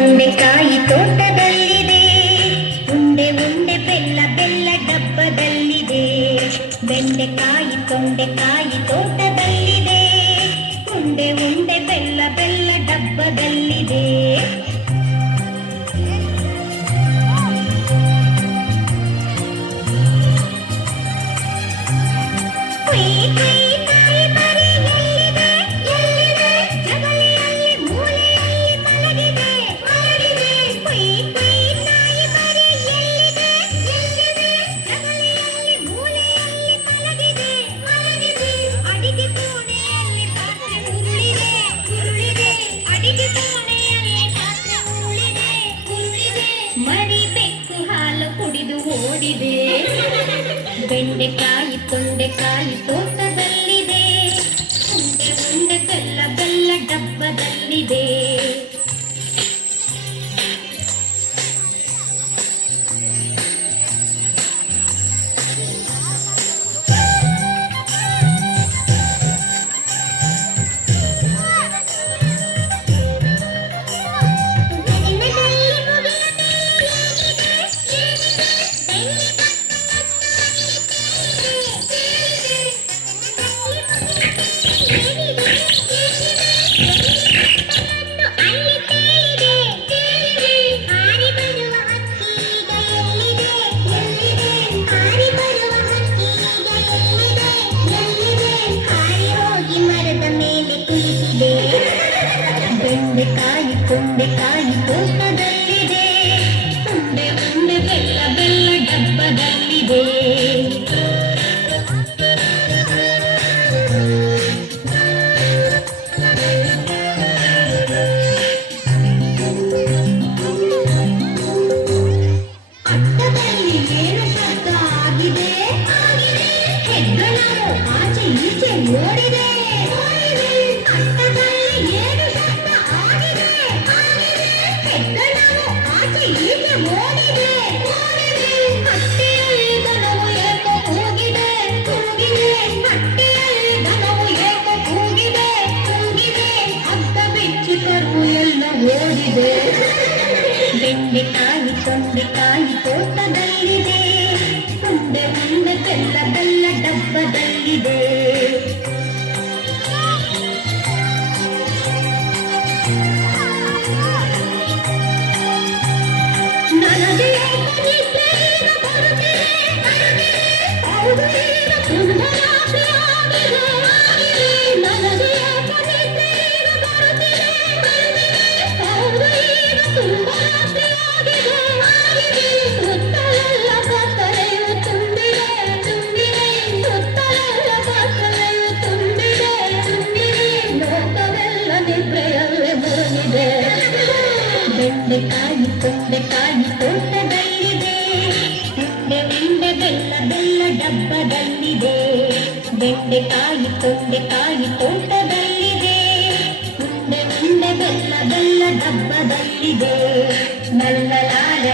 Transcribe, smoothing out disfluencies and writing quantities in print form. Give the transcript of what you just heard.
ಉಂಡೆಕಾಯಿ ತೋಟದಲ್ಲಿದೆ, ಉಂಡೆ ಉಂಡೆ ಬೆಲ್ಲ ಬೆಲ್ಲ ಡಬ್ಬದಲ್ಲಿದೆ. ಬೆಂಡೆಕಾಯಿ ತೊಂಡೆಕಾಯಿ ತೋಟದಲ್ಲಿದೆ, ಉಂಡೆ ಉಂಡೆ ಬೆಲ್ಲ ಬೆಲ್ಲ ಡಬ್ಬದಲ್ಲಿದೆ. ಮರಿ ಬೆಕ್ಕು ಹಾಲು ಕುಡಿದು ಓಡಿದೆ. ಬೆಂಡೆಕಾಯಿ ತೊಂಡೆಕಾಯಿ ತೋಟದಲ್ಲಿದೆ, ಉಂಡೆ ಉಂಡೆ ಬೆಲ್ಲ ಬೆಲ್ಲ ಡಬ್ಬದಲ್ಲಿದೆ. ಬೆಂಡೆಕಾಯಿ ತೊಂಡೆಕಾಯಿ ತೋಟದಲ್ಲಿದೆ, ಉಂಡೆ ಉಂಡೆ ಬೆಲ್ಲ ಬೆಲ್ಲ ಡಬ್ಬದಲ್ಲಿದೆ. ಅಟ್ಟದಲ್ಲಿ ಏನು ಶಬ್ದ ಆಗಿದೆ, ಹೆಗ್ಗಣವು ಆಚೆ ಈಚೆ ಓಡಿದೆ. ಬೆಂಡೆಕಾಯಿ ತೊಂಡೆಕಾಯಿ ತೋಟದಲ್ಲಿದೆ, ಉಂಡೆ ಉಂಡೆ ಬೆಲ್ಲ ಬೆಲ್ಲ ಡಬ್ಬದಲ್ಲಿದೆ. ನನಗೆ ಬೆಂಡೆಕಾಯಿ ತೊಂಡೆಕಾಯಿ ತೋಟದಲ್ಲಿದೆ, ಉಂಡೆ ಉಂಡೆ ಬೆಲ್ಲ ಬೆಲ್ಲ ಡಬ್ಬದಲ್ಲಿದೆ. ಬೆಂಡೆಕಾಯಿ ತೊಂಡೆಕಾಯಿ ತೋಟದಲ್ಲಿದೆ, ಉಂಡೆ ಉಂಡೆ ಬೆಲ್ಲ ಬೆಲ್ಲ ಡಬ್ಬದಲ್ಲಿದೆ. ನಲ್ಲ ಲಾಲ